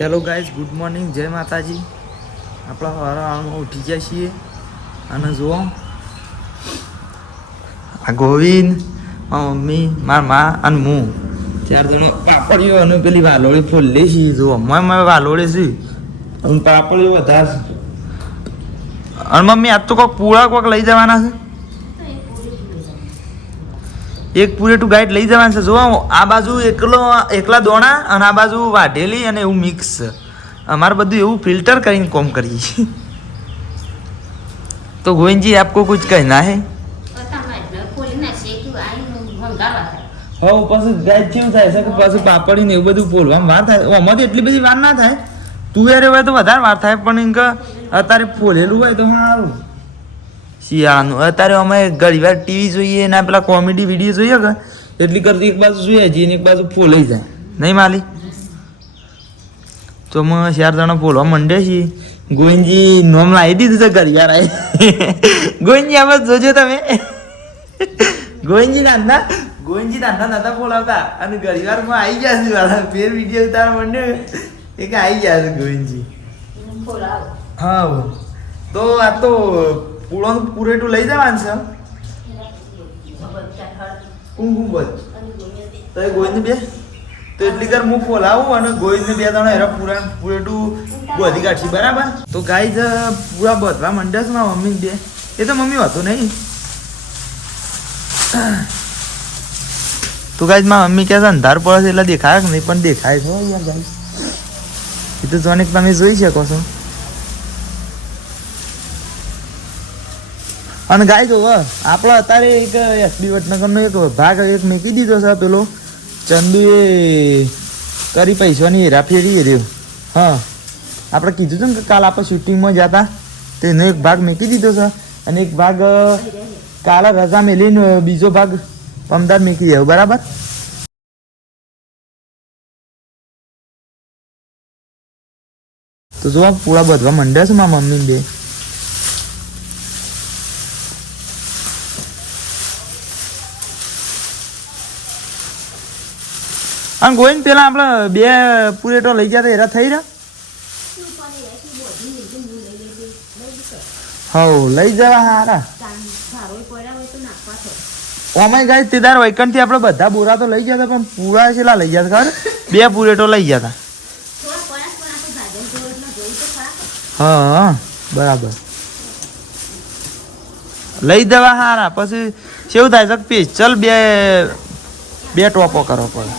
Hello guys, good morning, જય માતાજી. આપણા વાળામાં ઉઠી ગયા છીએ અને જુઓ આ ગોવિંદ, મારા મમ્મી, મારા મા અને હું 4 જણો પાપડીઓ અને પેલી વાલોળી ફોલી છીએ. જુઓ મેં વાલોળી છે અને પાપડીઓ વધારે છે. અને મમ્મી આજ તો કોઈક પૂળા કોઈક લઈ જવાના છે. એક પૂરેટું ગાઈડ લઈ જવાનું છે. જુઓ આ બાજુ એકલા દોણા અને આ બાજુ વાઢેલી અને એવું મિક્સ. અમારે બધું એવું ફિલ્ટર કરીને કોમ કરીએ. તો ગોવિંદજી આપકો कुछ कहना है? હા પાછું ગાઈડ કેવું થાય છે કે પાછું પાપડી ને એવું બધું બોલવામાં વાર થાય. આમાંથી એટલી બધી વાર ના થાય. તુવેરે હોય તો વધારે વાર થાય, પણ એમ કે અત્યારે ફોલેલું હોય તો સારું. શિયાળાનું અત્યારે અમે ઘણી વાર ટીવી જોઈએ ને પેલા કોમેડી વિડીયો જોઈએ કે એટલી કરતી એક બાજુ જોઈએ છીએ ને એક બાજુ ફોલાઈ જાય નહીં માલી. તો અમે 4 જણા ફોલવા માંડ્યા છીએ. ગોવિંદજી નોમ લાવી દીધું છે ઘડિયાળ આવી. ગોવિંદજી આમાં જોજો તમે. ગોવિંદજી નાના ફોલાવતા અને ઘડિયાળમાં આવી ગયા છે વાળા ફેર વિડીયો ઉતારવા માંડ્યો એ કે આવી ગયા છે ગોવિંદજી. હા તો આ તો પૂળોનું પૂરેટું લઈ જવાનું છે. કુમકુમ બધ તો એ ગોવિંદ બે તો એટલી કર હું ફોલાવું અને ગોવિંદને 2 જણા એરા પૂરેટું બધી કાઢી બરાબર. તો ગાઈઝ પૂરા બધવા માંડ્યા છે મારા મમ્મી 2. એ તો મમ્મી હતો નહીં. તો ગાઈઝ મારા મમ્મી કહે છે અંધાર પડે છે એટલે દેખાય કે નહીં, પણ દેખાય છે યાર ગાઈઝ. એ તો જોને તમે જોઈ શકો છો. અને ગાય તો આપણે અત્યારે એક એસબી વટનગરનો એક ભાગ એક મૂકી દીધો છે. પેલો ચંદુએ કરી પૈસાની હેરાફેરી રહ્યો. હા આપણે કીધું હતું ને કે કાલ આપણે શૂટિંગમાં જતા તો એનો એક ભાગ મૂકી દીધો છે અને એક ભાગ કાલે રજા મેલીને બીજો ભાગ અમદાવાદ મૂકી દેવો બરાબર. તો જો પૂરા બધવા માંડ્યા છે મારા મમ્મી 2. અને ગોવિંદ પેલા આપણે 2 પૂરેટો લઈ ગયા એરા થઈ રહ્યા. હવ લઈ જવા હારા. ઓમાય ગાય તે દાર વૈકંઠ થી આપણે બધા બોરા તો લઈ ગયા હતા, પણ પૂરા છેલ્લા લઈ ગયા હતા ખબર 2 પૂરેટો લઈ ગયા હતા. હા બરાબર લઈ જવા હારા. પછી કેવું થાય છે સ્પેશિયલ 2 ટોપો કરવો પડે.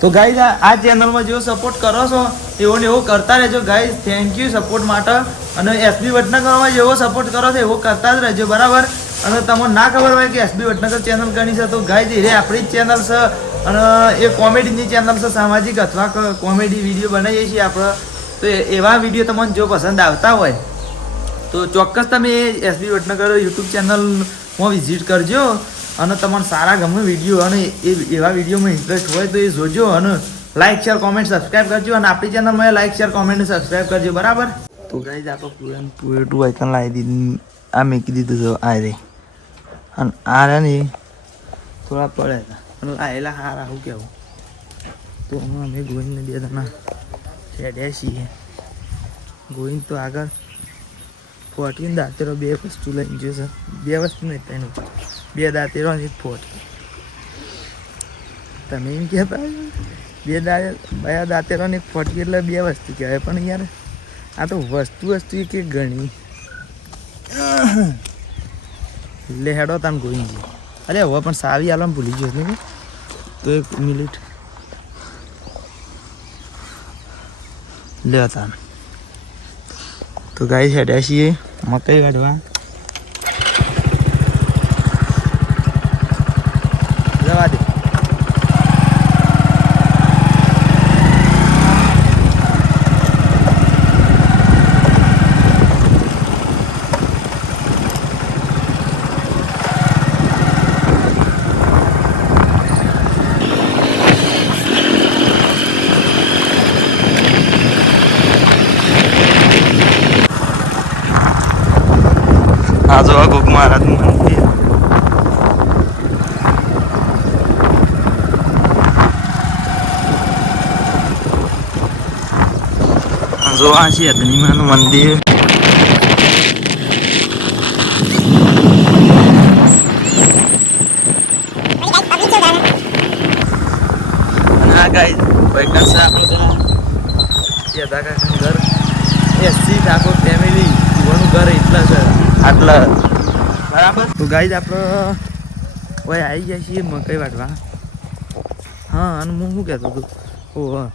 તો ગાઈઝ આ ચેનલમાં જેવો સપોર્ટ કરો છો એવો ને એવો કરતા રહેજો ગાઈઝ. થેન્ક યુ સપોર્ટ માટે. અને એસબી વટનગરમાં જેવો સપોર્ટ કરો છો એવો કરતા જ રહેજો બરાબર. અને તમને ના ખબર હોય કે એસબી વટનગર ચેનલ ગણી છે તો ગાઈઝ એ આપણી જ ચેનલ છે અને એ કોમેડીની ચેનલ છે. સામાજિક અથવા કોમેડી વિડીયો બનાવીએ છીએ આપણે. તો એવા વિડીયો તમને જો પસંદ આવતા હોય તો ચોક્કસ તમે એસબી વટનગર યુટ્યુબ ચેનલમાં વિઝિટ કરજો અને તમને સારા ગમે વિડીયો અને એવા વિડીયોમાં ઇન્ટરેસ્ટ હોય તો એ જોજો અને લાઇક શેર કોમેન્ટ સબસ્ક્રાઈબ કરજો. અને આપણી ચેનલમાં લાઇક શેર કોમેન્ટ સબસ્ક્રાઈબ કરજો બરાબર. તો ગાઈઝ આપણે પૂરેટું આઈકન લાવી દીધું. આ મૂકી દીધું તો આ રે અને આ રે ને થોડા પડ્યા હતા અને લાયેલા હારા શું કહેવું. તો અમે ગોવિંદને 2 જણા છેડ્યા છીએ. ગોવિંદ તો આગળ 14 દાંતેરો 2 વસ્તુ લઈને ગયો છે. 2 વસ્તુ નહીં 3 2 દાંતેરો અને 1 ફોટ. તમે એમ કહેતા 2 દાંતેરો અને 1 ફોટકી એટલે 2 વસ્તુ કહેવાય, પણ યાર આ તો વસ્તુ એક ગણી. લે હેડો તમે ગોવિંદજી. અરે હવે પણ સાવી આલમ ભૂલી ગયો ને તો 1 મિનિટ લે હતા. તો ગાય હેડ્યા છીએ મકઈ કાઢવા. જવા દે. આ જો ગોક મહારાજ મંદિર જોવા છે અગ્નિમાનું મંદિર. અને આ ગાઈસ વૈકલ્સ આપણે પેલા સીધા કાકાનું ઘર એસી આખો ફેમિલી જીવવાનું ઘર એટલા છે આટલા બરાબર. તો ગાઈસ આપણે ઓય આવી ગયા છીએ મકઈ વાટવા. હા અને હું શું કહેતો હતો ઓહ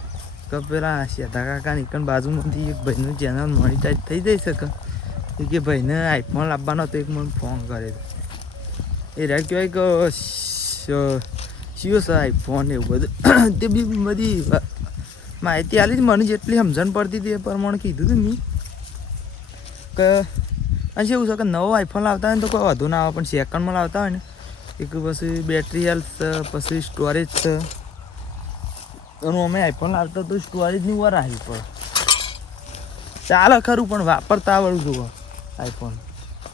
તો પેલા સીધા કાકા નીકળ બાજુમાંથી એક ભાઈનું ચેનલ મોનિટાઈઝ થઈ જઈ શકે કે ભાઈને આઈફોન લાવવાનો તો એક મને ફોન કરે એ રહ્યા કહેવાય કે શિયો છે આઈફોન એવું બધું તે બી બધી માહિતી આલી જ મને જેટલી સમજણ પડતી હતી એ પ્રમાણે કીધું હતું મેં કે અને એવું છે કે નવો આઈફોન લાવતા હોય ને તો કોઈ વધુ ના આવે પણ સેકન્ડમાં લાવતા હોય ને એક પછી બેટરી હેલ્થ પછી સ્ટોરેજ છે અને અમે આઈફોન લાવતા તો સ્ટોરેજની વાર આવી પડે ચાલે ખરું પણ વાપરતા આવડવું જુઓ આઈફોન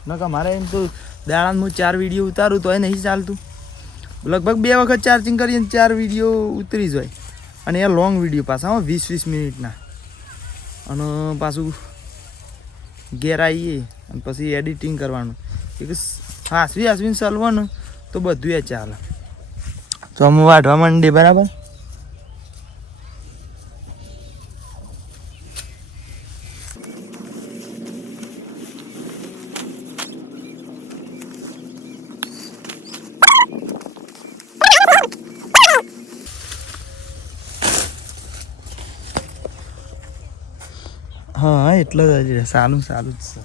ન કે મારે એમ તો દાડામાં હું 4 વિડીયો ઉતારું તો એ નહીં ચાલતું લગભગ 2 વખત ચાર્જિંગ કરીએ 4 વિડીયો ઉતરી જાય અને એ લોંગ વિડીયો પાછા 20-20 મિનિટના અને પાછું ઘેર આવીએ અને પછી એડિટિંગ કરવાનું એક હાસવીને ચાલવાનું તો બધું એ ચાલે તો અમે વાઢવા માંડીએ બરાબર. હા એટલે જ સારું સારું જ છે.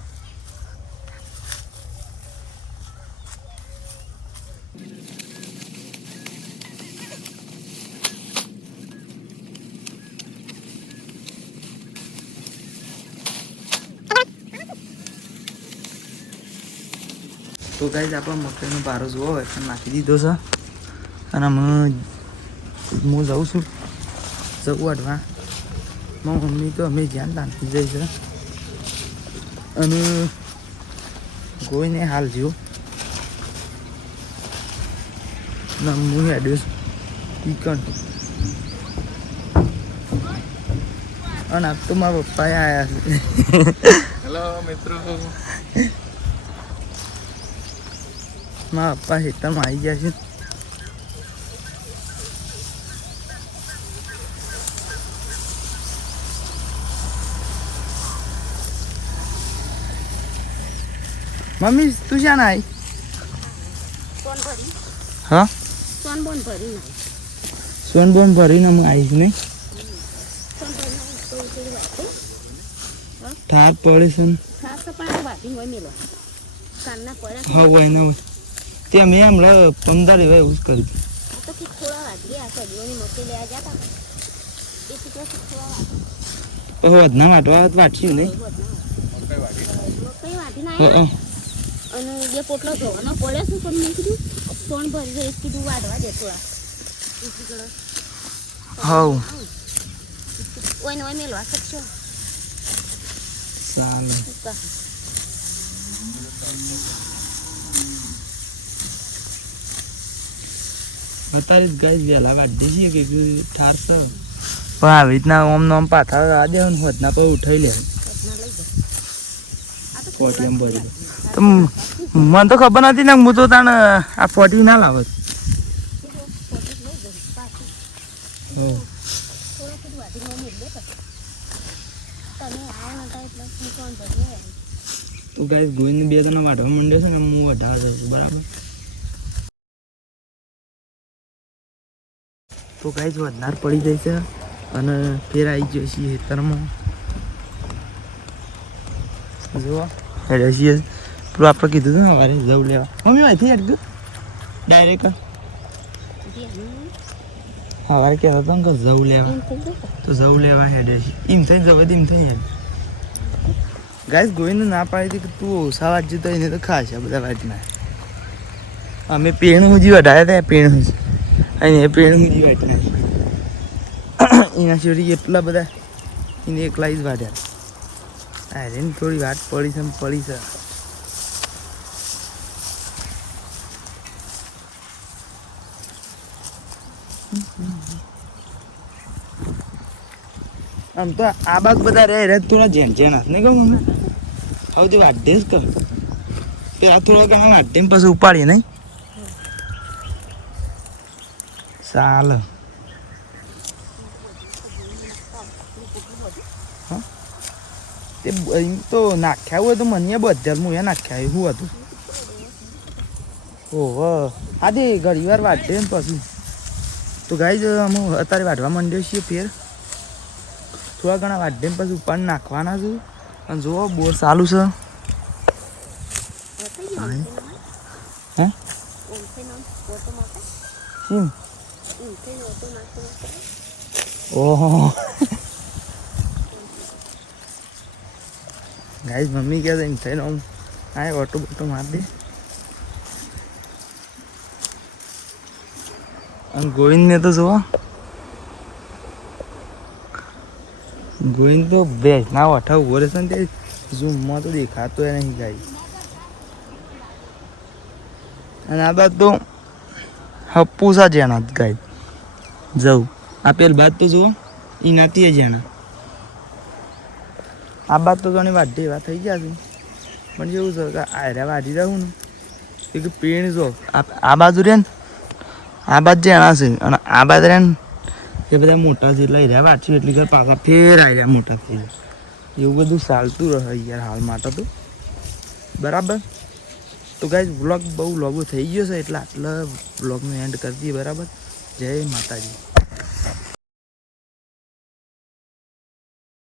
તો ગાઈસ આપણો મકઈનો પારો જોવો હોય તો નાખી દીધો છે અને હું જાઉં છું વાઢવા. મમ્મી તો અમે ધ્યાન રાખી જાય છે અને કોઈને હાલ જેવું ના હું હેડ્યો ચિકન અને આપ તો મારા પપ્પા આવ્યા છે. હેલો મિત્રો, મારા પપ્પા ખેતરમાં આવી ગયા છે. મમ્મી તું ક્યાં ના આવી? હા સોન બોન ભરીને હું આવીશ નહીં. ઠાર પડે છે ને હા હોય ને હોય ત્યાં મેં હમણાં 15 એવા એવું જ કર્યું. વધના વાટવા વાટ્યું નહીં. અને બે પોટલો ધોવાનો પડે છે પણ મેં કીધું સોન ભરી જાય કીધું વાઢવા દે થોડા હા ઓય ને ઓય મેલવા શકશો સારું. અત્યારે જ ગાય વહેલા વાઢી છીએ કે ઠાર છે પણ આવી રીતના ઓમ નોમ પાથા આ દે ને વધના પર ઉઠાઈ લે ફોટી એમ ભરી તો મને તો ખબર નથી ને હું તો તાણ આ ફોટી ના લાવત. તો ગાય ગોઈને 2 જણા વાઢવા માંડ્યો છે ને હું વઢાવા જાઉં છું બરાબર. તો ગાય વધનાર પડી જાય છે અને ફેર આવી ગયો છીએ ખેતરમાં જુઓ હેડે છીએ પેલું આપણે કીધું હતું ને સવારે જવું લેવા. મમ્મી અહીંથી હેડ ગયું ડાયરેક્ટ સવારે કહેતો હતો ને કે જવું લેવા તો જવું લેવા હેડે છે એમ થઈને જવાય એમ થઈને હેડ. ગાય ગોઈને ના પાડી હતી કે તું ઓછા વાંચી તો એને તો ખાસ છે બધા વાંચના. અમે પેણ સુધી વઢાયા હતા પેણ સુધી અને એ પેણ સુધી વાંચના એના સિવાય એટલા બધા એને એકલા જ વાઢ્યા. અરે થોડી વાત પડી છે પડી છે. આમ તો આ બાગ બધા રહે થોડા જેન હાથ નહીં કહું મમ્મી સૌથી વાઢે જ કર પેલા થોડા ઘણા વાઢે ને પછી ઉપાડીએ નહીં ચાલે હા તે એમ તો નાખ્યા હોય તો મને બધા હું એ નાખ્યા શું હતું ઓહો આજે ઘણી વાર વાઢે ને પછી તો ગાઈ અમે અત્યારે વાઢવા માંડ્યો છીએ ફેર થોડા ઘણા વાઢે ને પછી ઉપર નાખવાના છું અને જુઓ બોર ચાલુ છે હે શીમ ઓહો ગાઈસ મમ્મી કહે છે એમ થઈને હું આ ઓટો બોટો મારી દે અને ગોવિંદને તો જોવા ગોવિંદ તો બેસ ના ઓઠા ઉભો રહેશે ને તે ઝૂમમાં તો દેખાતો એ નહીં ગાઈ અને આ બાદ તો હપ્પુસા જેના જ ગાય જવું આ પેલ બાદ તો જુઓ એ નાતી જેના આ બાદ તો ઘણી વાઢી એવા થઈ ગયા છે પણ જેવું છે કે આયરા વાઢી રહું ને એ કે પીણ જો આ બાજુ રે ને આ બાજુ જેના છે અને આ બાજુ રે ને એ બધા મોટા છે એટલે એરા વાંચ્યું એટલી ઘર પાછા ફેર આવ્યા મોટા થઈ જાય એવું બધું ચાલતું રહે યાર હાલ માટે તો બરાબર તો ગાઈસ વ્લોગ બહુ લોગો થઈ ગયો છે એટલે આટલા વ્લોગનો એન્ડ કરી દઈએ બરાબર જય માતાજી